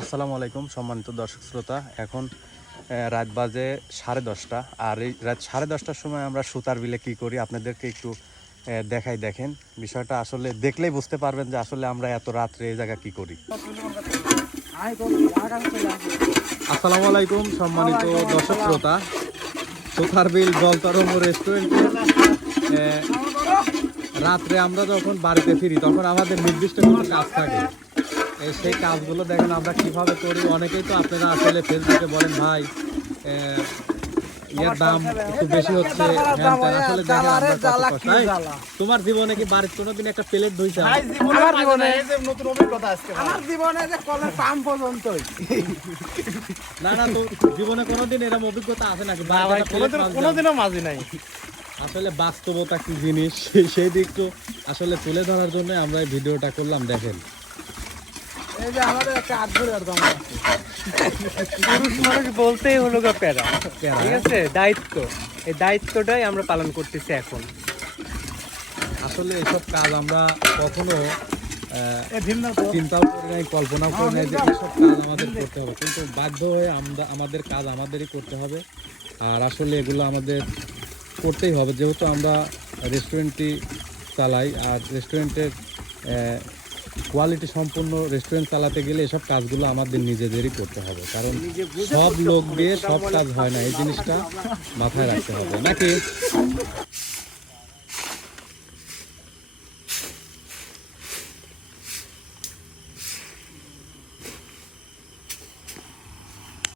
আসসালামু আলাইকুম সম্মানিত দর্শক শ্রোতা। এখন রাত বাজে 10:30। আর এই রাত 10:30টার সময় আমরা সুতার বিলে কি করি আপনাদেরকে একটু দেখাই। দেখেন, বিষয়টা আসলে দেখলেই বুঝতে পারবেন যে আসলে আমরা এত রাত্রে এই জায়গা কি করি। আসসালামু আলাইকুম সম্মানিত দর্শক শ্রোতা। সুতার বিল জলতরঙ্গ রেস্টুরেন্টে রাত্রে আমরা যখন বাড়িতে ফিরি তখন আমাদের নির্দিষ্ট কোনো কাজ থাকে। সেই কাজগুলো দেখেন আমরা কিভাবে করি। অনেকেই তো আপনারা আসলে ফেসবুকে বলেন ভাই এর দাম একটু বেশি হচ্ছে, আসলে দেখেন আমরা কত কষ্ট। তোমার জীবনে কি বাড়িতে কোনোদিন একটা প্লেট ধুইছে? আমার জীবনে এই যে নতুন অভিজ্ঞতা আজকে আমার জীবনে যে কলের পাম্প পর্যন্তই না না, তো জীবনে কোনোদিন এরকম অভিজ্ঞতা আছে নাকি? কোনোদিনও মাঝি নাই। আসলে বাস্তবতা কি জিনিস সেই দিকটা আসলে তুলে ধরার জন্য আমরা এই ভিডিওটা করলাম। দেখেন, এই যে আমাদের একটা আগ্রহের দাম আছে। পুরুষ মানুষ বলতেই হলো গা প্যারা, ঠিক আছে? দায়িত্ব, এই দায়িত্বটাই আমরা পালন করতেছি এখন। আসলে এসব কাজ আমরা কখনো চিন্তাও করি নাই, কল্পনাও করি নাই যে এসব কাজ আমাদের করতে হবে, কিন্তু বাধ্য হয়ে আমরা আমাদের কাজ আমাদেরই করতে হবে। আর আসলে এগুলো আমাদের করতেই হবে, যেহেতু আমরা রেস্টুরেন্টটি চালাই। আর রেস্টুরেন্টের কোয়ালিটি সম্পূর্ণ রেস্টুরেন্ট চালাতে গেলে এসব কাজগুলো আমাদের নিজেদেরই করতে হবে, কারণ সব লোক দিয়ে সব কাজ হয় না। এই জিনিসটা মাথায় রাখতে হবে নাকি?